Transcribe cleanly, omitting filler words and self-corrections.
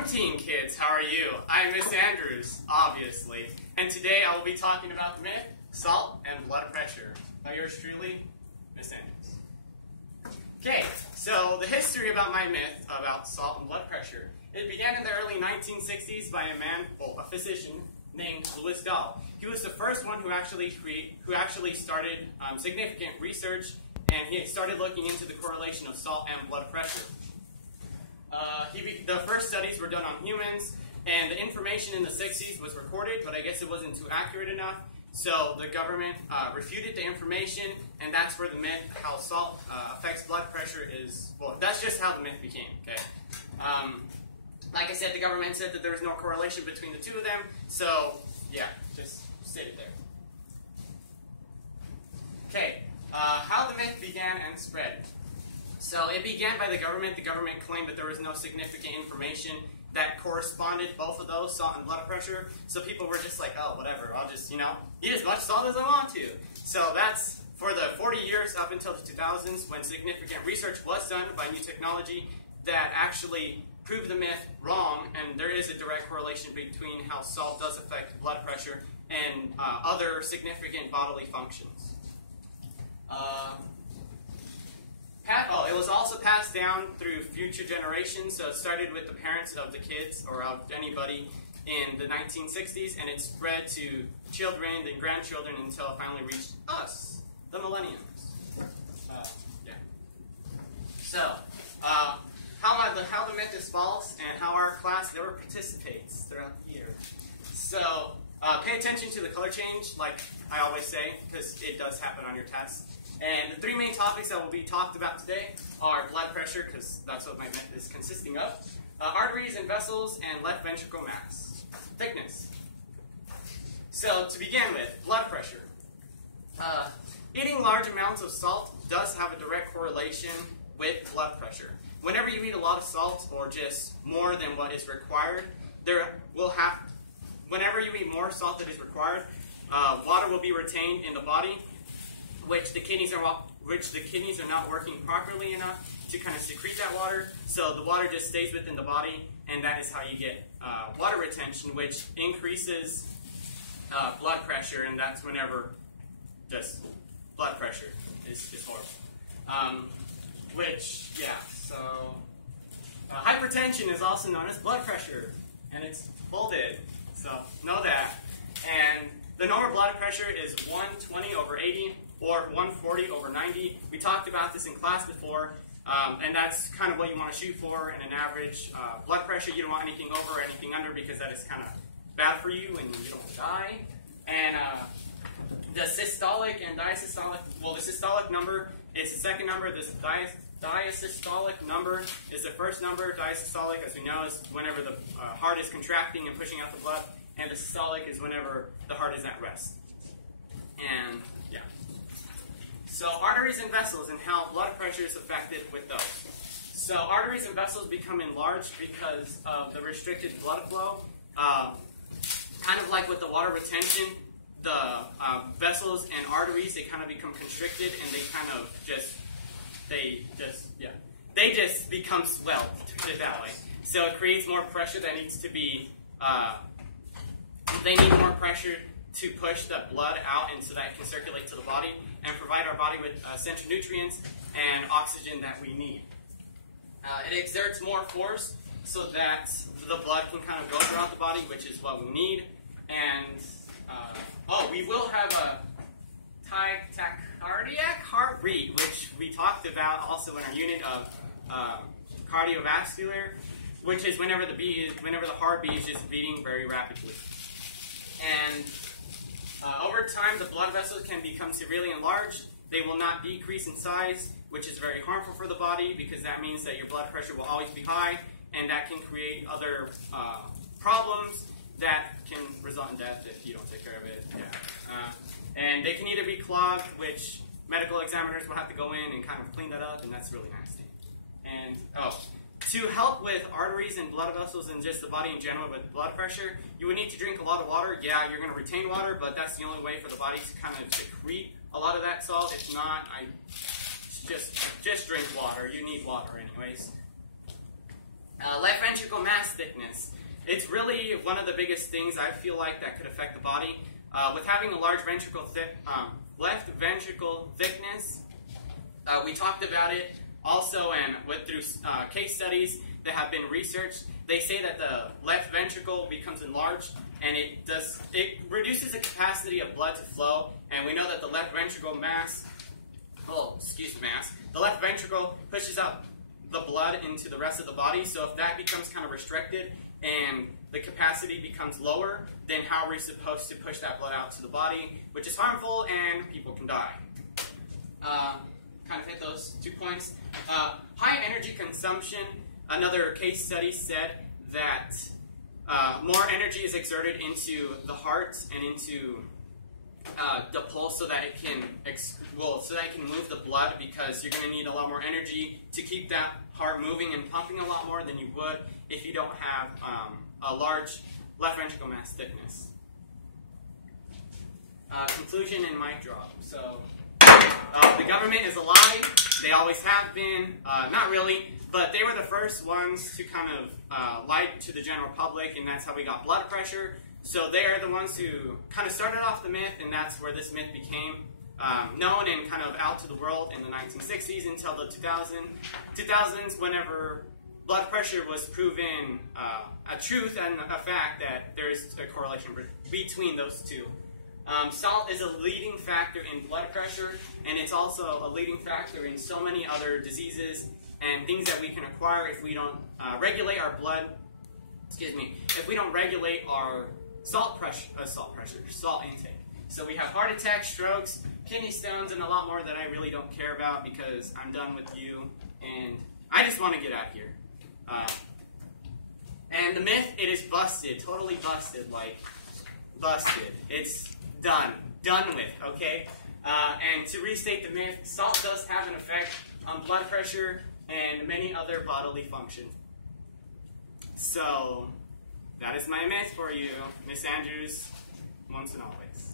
Morning, kids. How are you? I'm Miss Andrews, obviously, and today I will be talking about the myth, salt, and blood pressure. By yours truly, Miss Andrews. Okay, so the history about my myth about salt and blood pressure. It began in the early 1960s by a man, a physician, named Louis Dahl. He was the first one who actually started significant research, and he started looking into the correlation of salt and blood pressure. The first studies were done on humans, and the information in the 60s was recorded, but I guess it wasn't too accurate enough. So the government refuted the information, and that's where the myth, how salt affects blood pressure is, well, that's just how the myth became, okay? Like I said, the government said that there was no correlation between the two of them, so yeah, just sit it there. Okay, how the myth began and spread. So it began by the government. The government claimed that there was no significant information that corresponded both of those, salt and blood pressure. So people were just like, oh, whatever, I'll just, eat as much salt as I want to. So that's for the 40 years up until the 2000s when significant research was done by new technology that actually proved the myth wrong, and there is a direct correlation between how salt does affect blood pressure and other significant bodily functions. It was also passed down through future generations, so it started with the parents of the kids or of anybody in the 1960s, and it spread to children and grandchildren until it finally reached us, the millenniums. So, how the myth is false and how our class never participates throughout the year. So, pay attention to the color change, like I always say, because it does happen on your tests. And the three main topics that will be talked about today are blood pressure, because that's what my myth is consisting of, arteries and vessels, and left ventricle mass. Thickness. So to begin with, blood pressure. Eating large amounts of salt does have a direct correlation with blood pressure. Whenever you eat a lot of salt, or just more than what is required, whenever you eat more salt than is required, water will be retained in the body, which the kidneys are not working properly enough to kind of secrete that water. So the water just stays within the body, and that is how you get water retention, which increases blood pressure, and that's whenever just blood pressure is horrible. Hypertension is also known as blood pressure, and it's folded, so know that. And the normal blood pressure is 120/80. Or 140/90. We talked about this in class before, and that's kind of what you want to shoot for in an average blood pressure. You don't want anything over or anything under, because that is kind of bad for you and you don't die. And the systolic and diastolic, well, the systolic number is the second number. The diastolic number is the first number. Diastolic, as we know, is whenever the heart is contracting and pushing out the blood, and the systolic is whenever the heart is at rest. And yeah. So arteries and vessels and how blood pressure is affected with those. So arteries and vessels become enlarged because of the restricted blood flow. Kind of like with the water retention, the vessels and arteries, they kind of become constricted, and they just become swelled, to put it that way. So it creates more pressure that needs to be, they need more pressure to push the blood out and so that it can circulate to the body and provide our body with essential nutrients and oxygen that we need. It exerts more force so that the blood can kind of go throughout the body, which is what we need. And, we will have a tachycardiac heart rate, which we talked about also in our unit of cardiovascular, which is whenever the heartbeat is just beating very rapidly. And over time, the blood vessels can become severely enlarged. They will not decrease in size, which is very harmful for the body, because that means that your blood pressure will always be high, and that can create other problems that can result in death if you don't take care of it. And they can either be clogged, which medical examiners will have to go in and kind of clean that up, and that's really nasty. And to help with arteries and blood vessels and just the body in general with blood pressure, you would need to drink a lot of water. Yeah, you're going to retain water, but that's the only way for the body to kind of secrete a lot of that salt. If not, just drink water. You need water anyways. Left ventricle mass thickness. It's really one of the biggest things I feel like that could affect the body. With having a large left ventricle thickness, we talked about it also, and went through case studies that have been researched. They say that the left ventricle becomes enlarged, and it reduces the capacity of blood to flow. And we know that the left ventricle the left ventricle pushes out the blood into the rest of the body. So if that becomes kind of restricted and the capacity becomes lower, then how are we supposed to push that blood out to the body, which is harmful and people can die. Kind of hit those 2 points. High energy consumption. Another case study said that more energy is exerted into the heart and into the pulse so that it can move the blood, because you're going to need a lot more energy to keep that heart moving and pumping a lot more than you would if you don't have a large left ventricle mass thickness. Conclusion and mic drop. So the government is a lie. They always have been. Not really, but they were the first ones to kind of lie to the general public, and that's how we got blood pressure. So they are the ones who kind of started off the myth, and that's where this myth became known and kind of out to the world in the 1960s until the 2000s, whenever blood pressure was proven a truth and a fact that there is a correlation between those two. Salt is a leading factor in blood pressure, and it's also a leading factor in so many other diseases and things that we can acquire if we don't regulate our if we don't regulate our salt intake. So we have heart attacks, strokes, kidney stones, and a lot more that I really don't care about because I'm done with you, and I just want to get out of here. And the myth, it is busted, totally busted, like busted. It's done with, okay? And to restate the myth, salt does have an effect on blood pressure and many other bodily functions. So that is my myth for you, Miss Andrews, once and always.